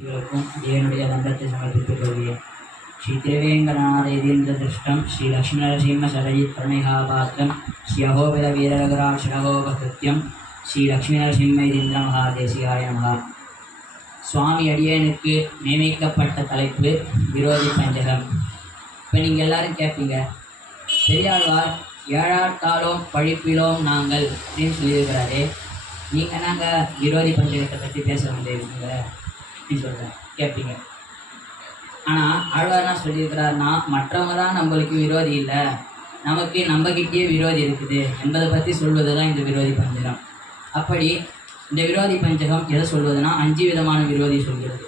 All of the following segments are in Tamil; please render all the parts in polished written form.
என்னுடைய தந்தத்தை சமர்ப்பித்துக் கொள்கிறேன். ஸ்ரீ திருவேங்கடநாதேந்திர திருஷ்டம் ஸ்ரீ லக்ஷ்மீநரசிம்ம சரஜித் கருணைகாபாத்திரம் ஸ்ரீ அகோபில வீரரகுராட்சரகோபகிருத்தியம் ஸ்ரீ லக்ஷ்மீநரசிம்மேந்திர மகாதேசிகாய நமஹ. சுவாமி அடியனுக்கு நியமிக்கப்பட்ட தலைப்பு விரோதி பஞ்சகம். இப்போ நீங்கள் எல்லாரும் கேட்பீங்க, பெரியாழ்வார் ஏழாட்டாலும் பழிப்பிலோம் நாங்கள் அப்படின்னு சொல்லியிருக்கிறாரு, நீங்கள் நாங்கள் விரோதி பஞ்சகத்தை பற்றி பேச வேண்டியிருக்கீங்க அப்படின்னு சொல்கிறேன் கேட்பீங்க. ஆனால் ஆழ்வார் என்ன சொல்லியிருக்கிறாருன்னா, மற்றவங்க தான் நம்மளுக்கு விரோதி இல்லை, நமக்கு நம்மகிட்டயே விரோதி இருக்குது என்பதை பற்றி சொல்வது தான் இந்த விரோதி பஞ்சகம். அப்படி இந்த விரோதி பஞ்சகம் எதை சொல்வதுன்னா 5 விதமான விரோதி சொல்கிறது.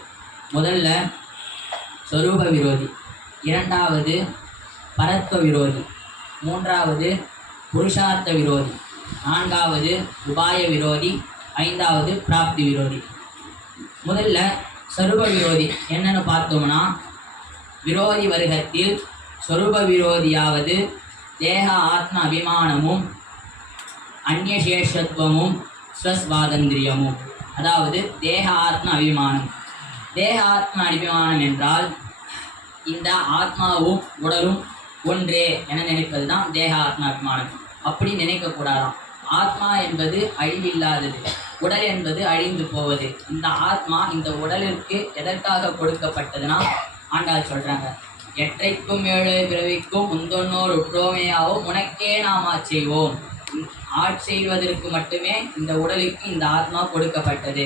முதல்ல சொரூப விரோதி, இரண்டாவது பரத்வ விரோதி, மூன்றாவது புருஷார்த்த விரோதி, நான்காவது உபாய விரோதி, ஐந்தாவது பிராப்தி விரோதி. முதல்ல சொரூப விரோதி என்னன்னு பார்த்தோம்னா, விரோதி வர்க்கத்தில் சொரூப விரோதியாவது தேக ஆத்ம அபிமானமும் அந்நியசேஷத்துவமும் ஸ்வஸ்வாதந்திரியமும். அதாவது தேக ஆத்ம அபிமானம். தேக ஆத்ம அபிமானம் என்றால் இந்த ஆத்மாவும் உடலும் ஒன்றே என நினைப்பது தான் தேக ஆத்ம அபிமானம். அப்படி நினைக்கக்கூடாதாம். ஆத்மா என்பது அழிவில்லாதது, உடல் என்பது அழிந்து போவது. இந்த ஆத்மா இந்த உடலிற்கு எதற்காக கொடுக்கப்பட்டதுன்னா, ஆண்டாள் சொல்றாங்க, எற்றைக்கும் 7 பிறவிக்கும் முந்தொன்னோர் உற்றோமையாவும் உனக்கே நாம் ஆட்செய்வோம். ஆட்செய்வதற்கு மட்டுமே இந்த உடலுக்கு இந்த ஆத்மா கொடுக்கப்பட்டது,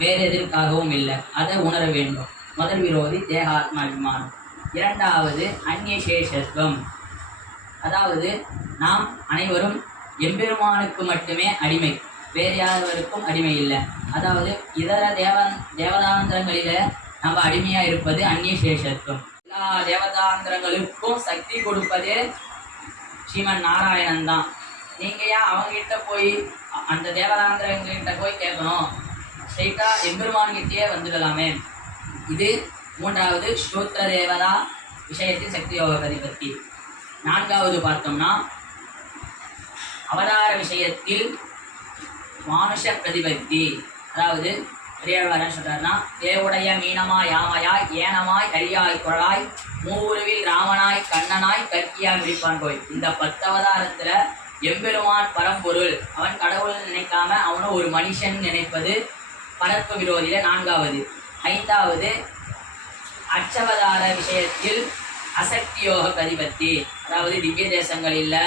வேறு எதற்காகவும் இல்லை. அதை உணர வேண்டும். முதல் விரோதி தேக ஆத்மா அபிமானம். இரண்டாவது அந்நியசேஷத்துவம். அதாவது நாம் அனைவரும் எம்பெருமானுக்கு மட்டுமே அடிமை, வேறு யாருவருக்கும் அடிமை இல்லை. அதாவது இதர தேவதாந்திரங்களில நம்ம அடிமையாக இருப்பது அந்நியசேஷத்துவம். எல்லா தேவதாந்திரங்களுக்கும் சக்தி கொடுப்பதே ஸ்ரீமன் நாராயணன் தான். நீங்கள் ஏன் அவங்ககிட்ட போய் அந்த தேவதாந்திரங்கிட்ட போய் கேட்கணும்? ஸ்ட்ரைட்டாக எம்பெருமான்கிட்டயே வந்துடலாமே. இது மூன்றாவது ஸ்தோத்திர தேவதா விஷயத்தின் சக்தி யோக அதிபத்தி. நான்காவது பார்த்தோம்னா அவதார விஷயத்தில் மானுஷ பிரதிபத்தி. அதாவது பெரியாழ்வார் என்ன சொல்றாருன்னா, தேவுடைய மீனமாய் யாமையாய் ஏனமாய் அரியாய் குழலாய் மூவுருவில் ராமனாய் கண்ணனாய் கற்கியாய் முடிப்பான் போய். இந்த 10 அவதாரத்துல எம்பெருமான் பரம்பொருள், அவன் கடவுள் நினைக்காம அவனும் ஒரு மனுஷன் நினைப்பது பரத்வ விரோதியில நான்காவது. ஐந்தாவது அச்சவதார விஷயத்தில் அசக்தி யோக கதிபத்தி. அதாவது திவ்ய தேசங்களில்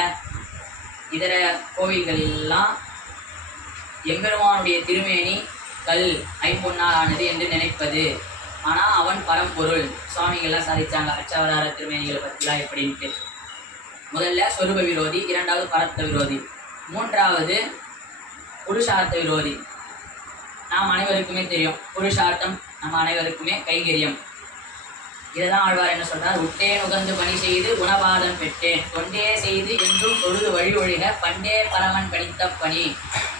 இதர கோவில்களெல்லாம் எம்பெருமானுடைய திருமேனி கல் ஐம்பொன்னால் ஆனது என்று நினைப்பது. ஆனால் அவன் பரம்பொருள். சுவாமிகள்லாம் சாதிச்சாங்க அச்சவதார திருமேனிகளை பற்றிலாம் எப்படின்ட்டு. முதல்ல சொரூப விரோதி, இரண்டாவது பரத்த விரோதி, மூன்றாவது புருஷார்த்த விரோதி. நாம் அனைவருக்குமே தெரியும், புருஷார்த்தம் நம்ம அனைவருக்குமே கைங்கரியம். இதைதான் ஆழ்வார் என்ன சொல்றார், உட்டேன் உகந்து பணி செய்து குணபாதம் பெற்றேன், தொண்டே செய்து என்றும் தொழுது வழி ஒழிக பண்டே பரமன் கணித்த பணி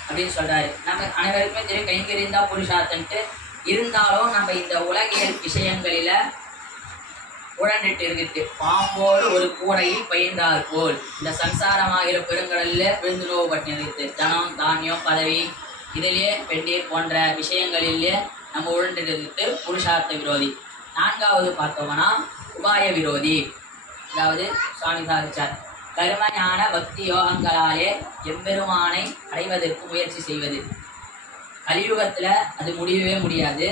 அப்படின்னு சொல்றாரு. நம்ம அனைவருக்குமே தெரியும் கைங்கரியம் தான் புருஷார்த்தன்ட்டு. இருந்தாலும் நம்ம இந்த உலகியல் விஷயங்களில உழந்துட்டு இருக்குது. பாம்போடு ஒரு கூடையில் பயின்றார் போல் இந்த சம்சாரமாகிற பெருங்கடல்ல விழுந்து நோவுபட்டு தனம் தானியம் பதவி இதிலே பெண்டீர் போன்ற விஷயங்களிலே நம்ம உழந்துட்டு புருஷார்த்த விரோதி. நான்காவது பார்த்தோம்னா உபாய விரோதி. அதாவது சுவாமி சாதிச்சார், கர்ம ஞான பக்தி யோகங்களாலே எம்பெருமானை அடைவதற்கு முயற்சி செய்வது. கலியுகத்துல அது முடியவே முடியாது.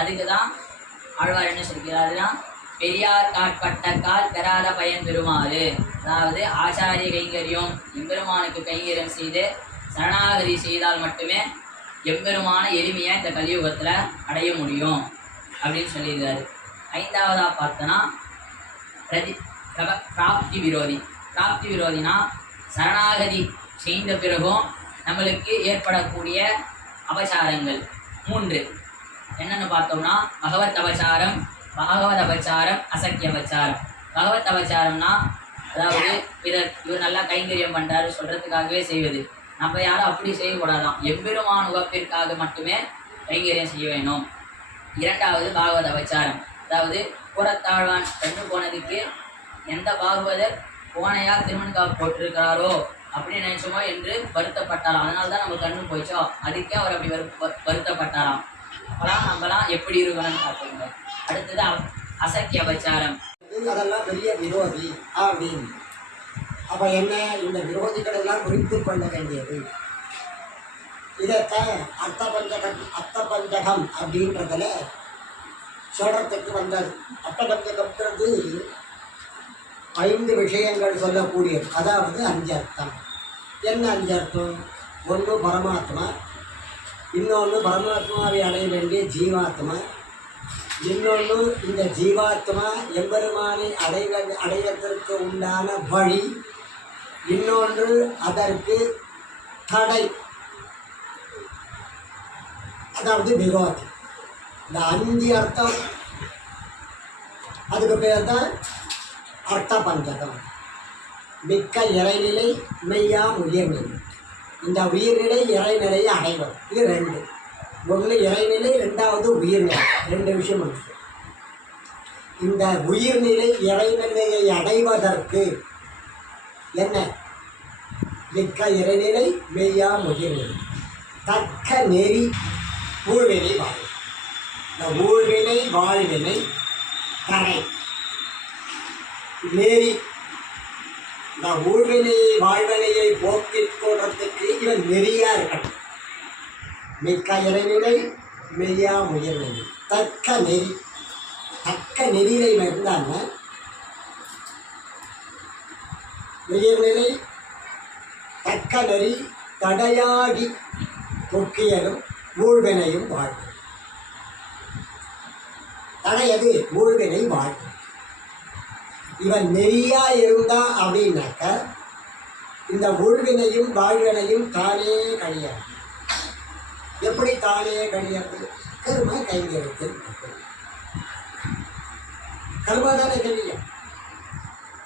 அதுக்கு தான் ஆழ்வார் என்ன சொல்கிறாருன்னா, பெரியார் காட்பட்ட கால் பெறாத பயன் பெறுமாறு. அதாவது ஆச்சாரிய கைங்கரியம் எம்பெருமானுக்கு கைங்கரியம் செய்து சரணாகதி செய்தால் மட்டுமே எம்பெருமான எளிமையை இந்த கலியுகத்துல அடைய முடியும் அப்படின்னு சொல்லியிருக்காரு. ஐந்தாவதா பார்த்தோன்னா பிராப்தி விரோதி. பிராப்தி விரோதினா சரணாகதி செய்த பிறகும் நம்மளுக்கு ஏற்படக்கூடிய அபச்சாரங்கள் 3 என்னென்னு பார்த்தோம்னா, பகவத் அபச்சாரம், பாகவத் அபச்சாரம், அசக்கிய அபச்சாரம். பகவத் அபச்சாரம்னா அதாவது இவர் நல்லா கைங்கரியம் பண்ணுறாரு சொல்கிறதுக்காகவே செய்வது. நம்ம யாரும் அப்படி செய்யக்கூடாதான். எம்பெருமான் உகப்பிற்காக மட்டுமே கைங்கரியம் செய்ய வேணும். இரண்டாவது பாகவத அபச்சாரம். அதாவது கூறத்தாழ்வான் கண்ணு போனதுக்கு எந்த பாகவதர் போனையால் திருமணக்காக போட்டிருக்கிறாரோ அப்படின்னு நினைச்சோமோ என்று வருத்தப்பட்டாராம். அதனால தான் நம்ம கண்ணு போயிச்சோ, அதுக்கே அவர் அப்படி வருத்தப்பட்டாராம். அப்பலாம் நம்மலாம் எப்படி இருக்கணும்னு பார்த்துக்கோங்க. அடுத்தது அசக்கிய அபச்சாரம். அதெல்லாம் பெரிய விரோதி அப்படின்னு. அப்ப என்ன, இந்த விரோதிகள் எல்லாம் குறித்து கொள்ள வேண்டியது. இதைத்தான் அர்த்த பஞ்சகம் அப்படின்றதுல சொல்றதுக்கு வந்தது. அர்த்த பஞ்சகம்ன்றது 5 விஷயங்கள் சொல்லக்கூடியது. அதாவது 5 அர்த்தம். என்ன 5 அர்த்தம்? ஒன்று பரமாத்மா, இன்னொன்று பரமாத்மாவை அடைய வேண்டிய ஜீவாத்மா, இன்னொன்று இந்த ஜீவாத்மா எம்பெருமானை அடைவதற்கு உண்டான வழி, இன்னொன்று அதற்கு தடை, அதாவது விரோதி. இந்த 5 அர்த்தம், அதுக்கு பேர் தான் அர்த்த பஞ்சகம். மிக்க இறைநிலை, மெய்யா உயர்நிலை. இந்த உயிர்நிலை இறைநிலையை அடைவது. இது 2. ஒன்று இறைநிலை, 2வது உயிர்நிலை. 2 விஷயம் இருக்கு. இந்த உயிர்நிலை இறைநிலையை அடைவதற்கு என்ன? மிக்க இறைநிலை, மெய்யா உயிர்நிலை, தக்க நெறி, ஊழ்வினை வாழ்வு. இந்த ஊழ்வினை வாழ்வினை தடை நெறி. இந்த ஊழ்வினை வாழ்வினையை போக்கிக் கொள்றதுக்கு இவன் நெறியா இருக்கணும். மிக்க இறைநிலை, மெய்யா உயர்நிலை, தக்க நெறி. தக்க நெறியில இருந்தாங்க. உயர்நிலை, தக்க நெறி, தடையாகி தொக்கியலும் ஊழ்வினையும் வாழ்வு. தடையது ஊழ்வினை வாழ்வு. இவன் நெறியா இருந்தா அப்படின்னாக்க இந்த ஊழ்வினையும் வாழ்வினையும் தானே கழியாது. எப்படி தானே கழியாது? கர்ம கைங்கரியத்தில் கர்மா தானே கழியும்.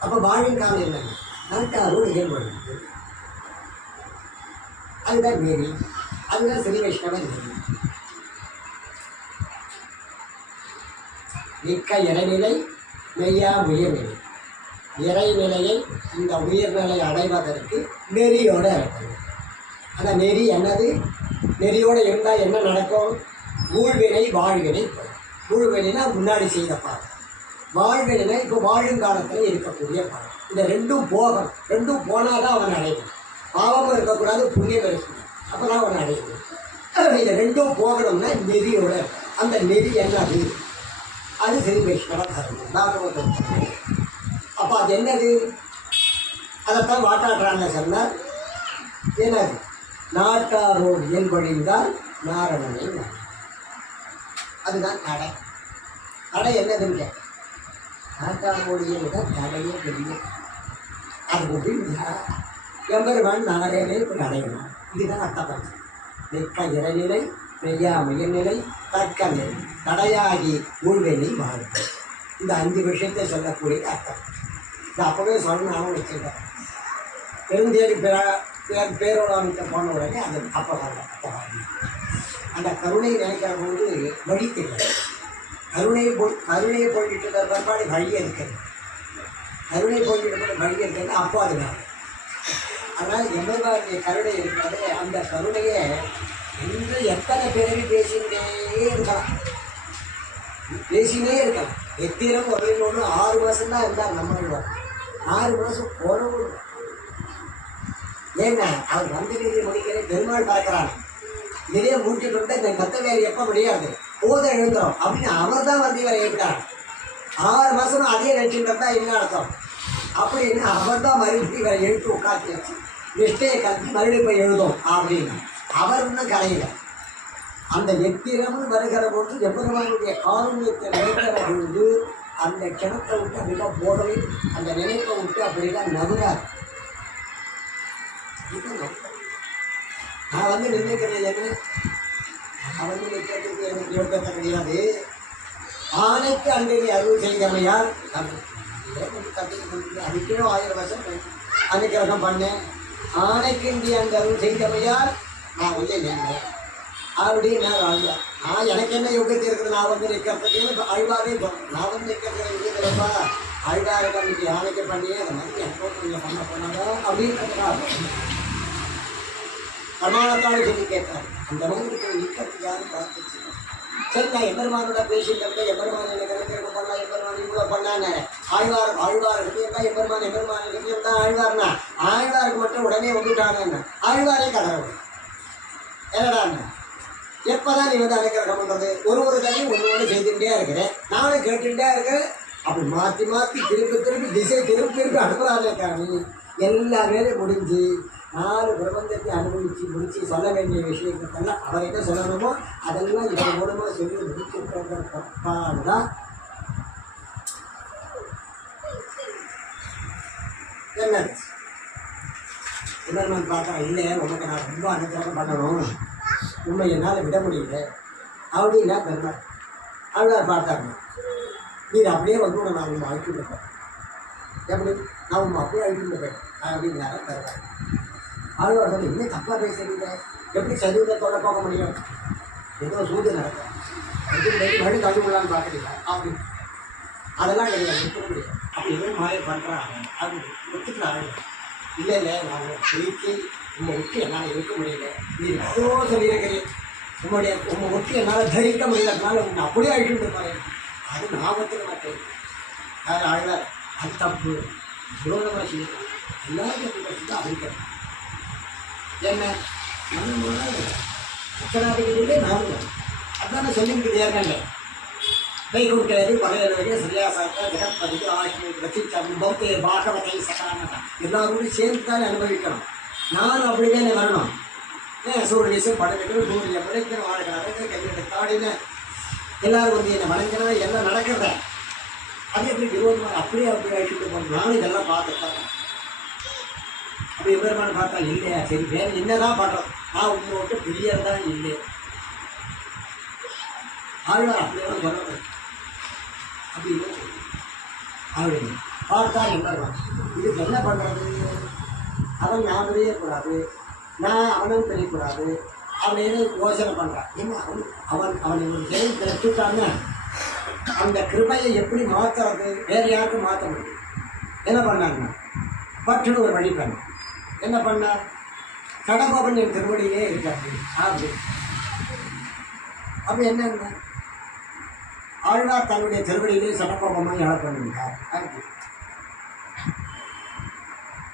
அப்ப வாழும் காலம் என்ன? நாட்டாரோடு இயல்படுது. அதுதான் நெறி. அதுதான் ஸ்ரீ வைஷ்ணவ நெறி. மிக்க இறைநிலை, மெய்யா உயர்நிலை. இறைநிலையை இந்த உயர்நிலை அடைவதற்கு நெறியோடு இருக்கணும். அந்த நெறி என்னது? நெறியோடு இருந்தால் என்ன நடக்கும்? ஊழ்வினை வாழ்வினை. ஊழ்வினைனா முன்னாடி செய்த பாடம், வாழ்வினை இப்போ வாழும் காலத்தில் இருக்கக்கூடிய பாடம். இந்த 2ம் போகணும். 2ம் போனால் தான் அவன் அடையணும். பாவமும் இருக்கக்கூடாது, புண்ணியம் இருக்கக்கூடாது. அப்போ தான் அவன் அடையணும். இந்த 2ம் போகணும்னா நெறியோட. அந்த நெறி என்னது? அது ஸ்ரீ வைஷ்ணவ தர்மம், பாகவதம். அப்போ அது என்னது? அதைத்தான் வாட்டாடுறாங்க சொன்னார். என்னது? நாட்டாரோடு இயல்பழிந்தால் நாரணனை. அதுதான் தடை. தடை என்னதுன்னு கேட்க, நாட்டாரோடு இயல்தான் தடையே பெரிய. அது முடிந்தா எம்பெருமான் நாராயணனை இப்படி அடையணும். இதுதான் அர்த்தம். மிக்க இறைநிலை, மெய்யா உயர்நிலை, தக்க நிலை, தடையாகி ஊழ்வினை வாழ்வு. இந்த 5 விஷயத்தை சொல்லக்கூடிய அர்த்தம். இது அப்பவே சொல்லணும் வச்சுருக்கேன். பெருந்தேடி பேரோட போன உடனே அந்த அப்போ அந்த கருணை நினைக்கிற போது வழி தெரியாது. கருணையை போய்கிட்டு பிற்பாடு வழி இருக்கிறது. கருணை போய்கிட்டு வழி இருக்கிறது அப்போ அது வேறு. ஆனால் எவ்வளவு கருணை இருக்கிறது. அந்த கருணையை இன்று எத்தனை பேரவை பேசிக்கிட்டே இருக்கலாம். எத்திரம் ஒரு 6 மாதம் தான் இருந்தார் நம்ம. 6 மாதம் போனவும். ஏன்னா அவர் வந்து நிதி முடிக்கிற பெருமாள் பார்க்குறாங்க. இதே மூட்டிட்டு இருந்தால் இந்த மற்ற வேலை எப்போ முடியாது, போத எழுந்துடும் அப்படின்னு அவர் தான் வந்து இவரை ஏற்பிட்டார். 6 மாதம் அதே நினச்சிட்டு இருந்தால் என்ன அர்த்தம் அப்படின்னு அவர் தான் மறுபடியும் இவரை எழுத்து உட்காந்து வச்சு நிஷ்டையை கலந்து மறுபடியும் போய் எழுதும் அப்படின்னு அவர் இன்னும் கலையில. அந்த எத்திரம்னு வருகிற போது எவ்வளவனுடைய காரணியத்தை நினைக்கிற பொழுது அந்த கிணத்தை விட்டு அப்படிதான் போடவே, அந்த நினைப்பை விட்டு அப்படிதான் நகுறாரு. நான் வந்து நினைக்கிறது என்ன, நான் வந்து நிற்கிறதுக்கு எனக்கு யோகத்தை கிடையாது. ஆணைக்கு அன்றைக்கு அருள் செய்தமையால் அதுக்கே 1000 வருஷம் அனுக்கிரகம் பண்ணேன். ஆணைக்கு இந்திய அந்த அருள் செய்தமையால் நான் வந்து நின்றேன் அப்படின்னு நான் எனக்கு என்ன யோகத்தை இருக்குது. நான் வந்து நிற்கிறதுக்கு அழ்வாரே நான் வந்து நிற்கிறதுப்பா அழ்வாரை கண்ணிக்கு ஆணைக்கு பண்ணியே அந்த மாதிரி எப்போ நீங்கள் பண்ண போனாங்க அப்படின்றதுக்காக பிரமாணத்தால் சொல்லி கேட்காரு. அந்த மாதிரி நிற்கிறதுக்காக பார்த்துச்சு. சரி நான் எம்பெருமானோட பேசிட்டு எம்பெருமான் எனக்கு எனக்கு பண்ணா எம்பெருமான் இவ்வளோ பண்ணாங்க ஆழ்வார் இருந்தா எம்பெருமான் இருந்தா ஆழ்வார்னா ஆழ்வாருக்கு மட்டும் உடனே வந்துட்டாங்க ஆழ்வாரே கதறவு என்னடாண்ணா எப்போதான் நீ வந்து அனுக்கிரகம் பண்ணுறது ஒரு தனியும் ஒன்று செய்துகிட்டே இருக்கிறேன் நானும் கேட்டுகிட்டே இருக்கேன் அப்படி மாற்றி திருப்பி திசை திருப்பி அனுப்புகிறாங்க காரணி எல்லா வேலையும் முடிஞ்சு 4 பிரபந்தத்தை அனுபவித்து முடித்து சொல்ல வேண்டிய விஷயங்கள்லாம் அவர்கிட்ட சொல்லணுமோ அதெல்லாம் இதன் மூலமாக சொல்லி முடிச்சுட்டு தப்பானதான் என்னது என்னன்னு பார்த்தா இல்லை உனக்கு நான் ரொம்ப அனுகிரகம் பண்ணணும் உண்மை என்னால் விட முடியல அப்படின்னா பெருமாள் ஆழ்வார் பார்த்தாங்க நீ அப்படியே வந்து உன்னை நான் உங்களை அழைச்சிட்டு இருப்பேன் எப்படி நான் உங்களை அப்படியே அழைச்சிட்டு இருப்பேன் அப்படின்னார பெருமாள் ஆழ்வார் வந்து இன்னும் தப்பாக பேசுறீங்க எப்படி சரீரத்தோட போக முடியும் ஏதோ சூது நடக்கும் மறுபடியும் தள்ளிவிடலான்னு பார்க்குறீங்க அப்படி அதெல்லாம் கிடையாது நிற்க முடியும் அப்படி எதுவும் மாய பண்ணுறாங்க அப்படி ஒத்துக்கிறாங்க இல்லை நான் பிரித்து உங்கள் ஒட்டி என்னால் இருக்க முடியல நீ எவ்வளோ சொல்லியிருக்கிறேன் உங்கள் ஒட்டி என்னால் தரிக்க முடியலனால உன்னை அப்படியே அழிச்சுட்டு இருப்பாரு அது நான் ஒத்துக்க மாட்டேன் அது ஆழ்வார் அது தப்பு துரோகமாக செய்யணும் எல்லாருக்கும் எப்படி படிச்சுதான் அழிக்கிறேன் என்ன உத்தராதிபதியிலே நானும் அதான சொல்லிக்கிட்டு ஏற்கனவே வைகுண்டேரி பகையலவரி சரியாசாத்த ஜெகத்பதி ஆஷ்மி ரசிச்சம் பௌத்தே பாகவதை சகானதா எல்லாரும் சேர்ந்து தானே அனுபவிக்கணும் நானும் அப்படிதானே வரணும் சூரியசம் படகு சூரிய பிழைக்கிற வாழ்கிறாரு கையில் தாடின எல்லாரும் வந்து என்னை வணங்கினா எல்லாம் நடக்கிறத அது எப்படி விரோதமாக அப்படியே அழிச்சுட்டு போகணும் நானும் இதெல்லாம் பார்த்துட்டேன் அப்படி பெருமான் பார்த்தா இல்லையா சரி வேறு என்னதான் பண்ணுறோம் நான் உங்களோட பிரியர்தான் இல்லை ஆழ்வார் அப்படியெல்லாம் சொல்லணும் அப்படின்னு அப்படின்னு பார்த்தா என்ன இதுக்கு என்ன பண்ணுறது அவன் நான் தெரியக்கூடாது நான் அவனும் தெரியக்கூடாது அப்படின்னு யோசனை பண்ணுறான் என்ன அவன் இவன் ஜெயில் திரட்டுட்டாங்க அந்த கிருபையை எப்படி மாற்றுறது வேறு யாருக்கும் மாற்ற முடியும் என்ன பண்ணாங்க பட்டுன்னு ஒரு வழி பண்ண என்ன பண்ணார் கடகோபன் என் திருவடியிலே இருக்காரு அப்படி என்ன ஆழ்வார் தன்னுடைய திருவடியிலே சடகோபமாக யார் பண்ணிருக்கார்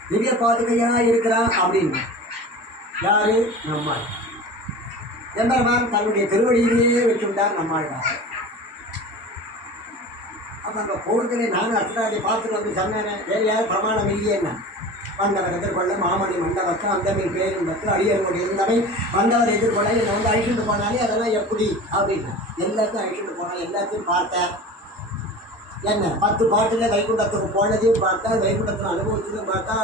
திவ்ய பாதுகையா இருக்கிறான் அப்படின்னு யாரு நம்மாள் எம்பெருமான் தன்னுடைய திருவடியிலேயே வச்சுட்டார் நம்மாழ்வார் அப்போ அங்கே போர்களை நானும் அர்த்தராஜை பார்த்துட்டு வந்து சொன்னேன் வேறு யாரும் பிரமாணம் இல்லையேன்னா வந்தவர் எதிர்கொள்ள மாமணி மண்டபத்தை அந்தமின் பேருந்தத்து அடியர்களோடு இருந்தவை வந்தவர் எதிர்கொள்ள என்னை வந்து அழிச்சுட்டு போனாலே அதெல்லாம் எப்படி அப்படின்னா எல்லாத்தையும் அழிச்சுட்டு போனேன் எல்லாத்தையும் பார்த்தேன் என்ன 10 பாட்டில் வைகுண்டத்துக்கு போனதையும் பார்த்தா வைகுண்டத்தில் அனுபவிச்சதும் பார்த்தா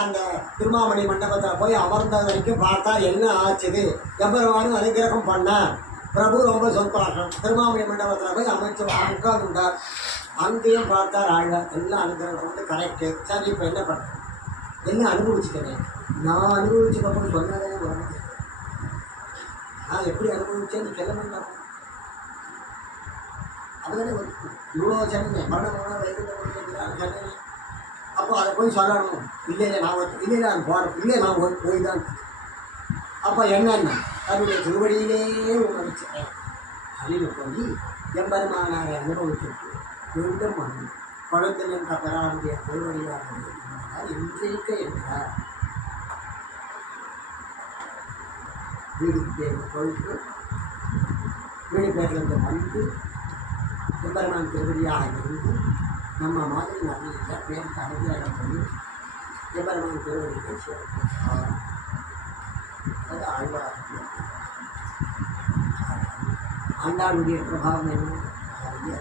அந்த திருமாமணி மண்டபத்தில் போய் அமர்ந்த வரைக்கும் பார்த்தா என்ன ஆச்சுது எவ்வளவானும் அனுகிரகம் பண்ணேன் பிரபு ரொம்ப சந்தோஷம் திருமாமணி மண்டபத்தில் போய் உட்கார்ந்துட்டார் அங்கேயும் பார்த்தார் ஆழ்வார் எல்லாம் அனுகிரகம் வந்து கரெக்டு சரி இப்போ என்ன பண்ண என்ன அனுபவிச்சுட்டேன் நான் அனுபவிச்சதுக்கப்புறம் சொன்னாலே வரணும் நான் எப்படி அனுபவிச்சேன்னு சொல்ல வேண்டாம் அதுதானே இவ்வளோ சொன்னீங்க மரணம் வைகுண்டம் அப்போ அதை போய் சொல்லணும் இல்லை நான் போகிறேன் இல்லை நான் போய் தான் அப்போ என்னன்னா தன்னுடைய திருவடியிலே உணர்ச்சிட்டேன் அப்படின்னு போய் எம்பெருமானாரை அனுபவிச்சிருக்கு மீண்டும் குழந்தை என்ற பெறாருடைய திருவடியாக இன்றைக்கு என்றார் வீடுக்கு பேர் போயிட்டு வீடு பேர்லேருந்து வந்து எம்பெருமான் திருவடியாக இருந்து நம்ம மாதிரி நிறைய பேருக்கு அனுகிரகம் பண்ணி எம்பெருமான் திருவடி பேசி அது ஆழ்வார் ஆண்டாளுடைய பிரபாவம் என்ன நிறைய